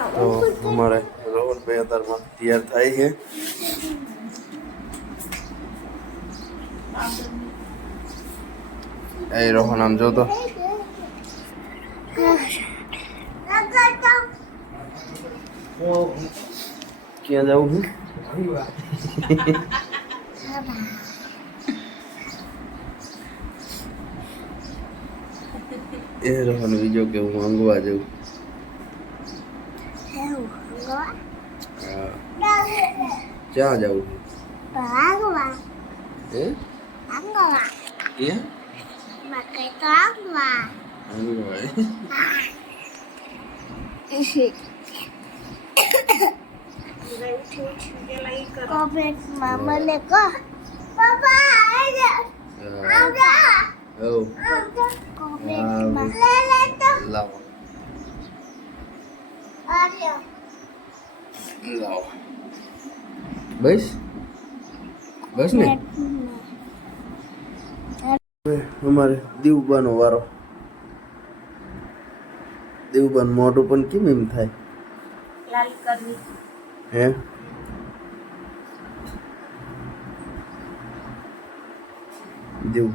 તો અમારે રોહનભાઈ અત્યારમાં તૈયાર થાય છે. એ રોહન આમ જોતો ક્યાં જવું છું? એ રોહન બીજો કે હું માંગવા જઉં. ક્યાં જવું છું? હે? Mama leko. Papa aja. Oh. લાવો લાવો બસ બસ ને અમારે દીવબાનો વારો. દીવબાન મોઢું પણ કેમ એમ થાય? લાલ કરવી. હે દીવ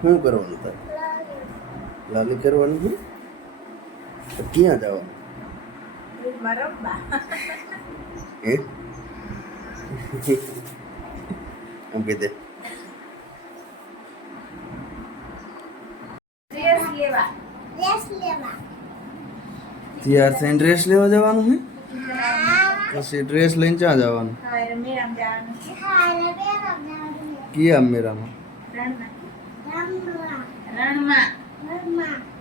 શું કરવાનું થાય? લાલી કરવાનું છે? તો ક્યાં જવાનું? હે એમ કહી દે. તૈયાર થઈને ડ્રેસ લેવા જવાનું છે? પછી ડ્રેસ લઈને ક્યાં જવાનું? ક્યાં મેરામાં?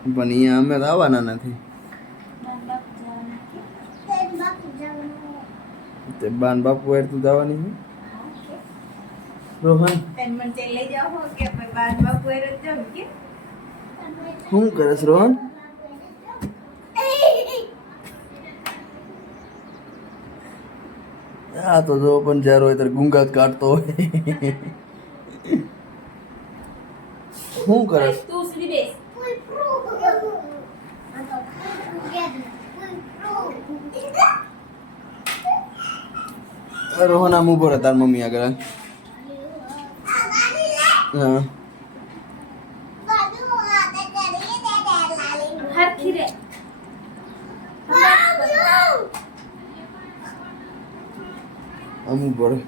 પણ અહીંયા અમે તો આવવાના નથી. તે બાન બાપુ યાર તું જવાની છે? રોહન શું કરે રોહન? હા તો જો પણ જ્યારે હોય ત્યારે ગુંગાત કાઢતો હોય. શું કરે? રોહન આમ ઉભો રહે તાર મમ્મી આગળ. હા આમ ઉભો રહે.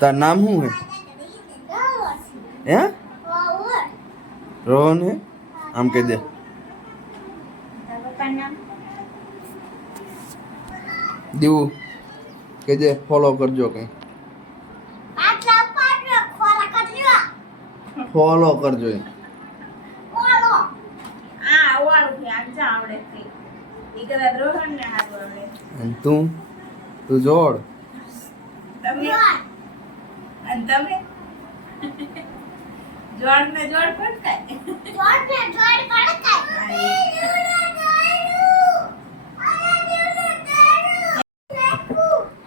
તાર નામ શું હે? હે રોહન હે? આમ કહી દે. દીવું કહી દે ફોલો કરજો કઈ. ફોલો કરજો. તું તું જોડ.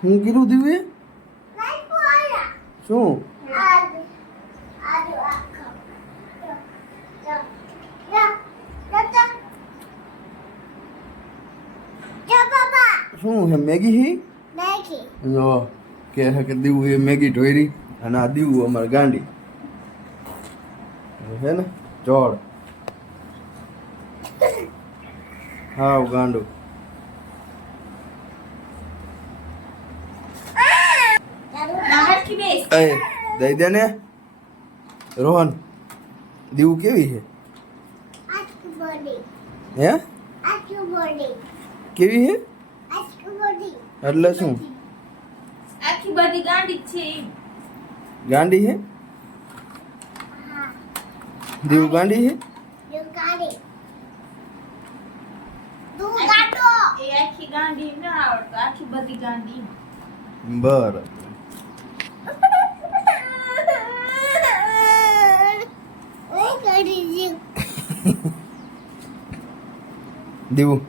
હું કીધું દીવે શું? શું હે? મેગી હી જો કે હે કે દીવું એ મેગી ઢોયરી અને આ દીવું અમારે ગાંડી હે ને જોડ. હાવ ગાંડું. એ દઈ દે ને રોહન. દીવું કેવી છે? હે કેવી છે એટલે શું? આખી બધી ગાંડી છે. ગાંડી છે? દીવ ગાંડી છે? એ આખી ગાંડી ના આવડતો, આખી બધી ગાંડી. બરાબર. દીવું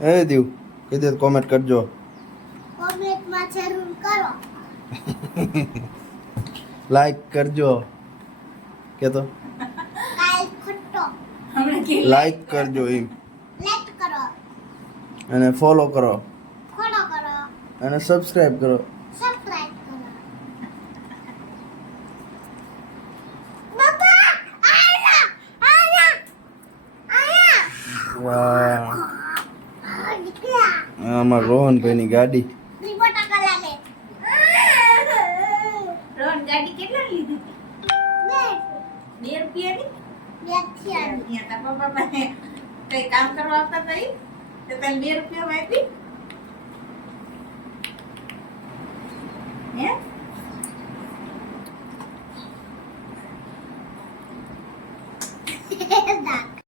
એ દીવ કહી દે કોમેન્ટ કરજો. કોમેન્ટમાં જરૂર કરો. લાઈક કરજો કે તો કાઈ ખોટો હમણે લાઈક કરજો એમ લાઈક કરો, અને ફોલો કરો ફોલો કરો, અને સબસ્ક્રાઇબ કરો. સબસ્ક્રાઇબ કરો. બાપા આયા આયા આયા વાહ દીકરા આમાં રોહનભાઈની ગાડી. રિમોટ આગળ લાગે. રોહન ગાડી કેટલા લીધી બે 2 રૂપિયાની બેઠિયાની અહીંયા તારા પપ્પા પાસે કઈ કામ કરવા આવતા હતા ઈ? તો તને 2 રૂપિયામાં આપી હે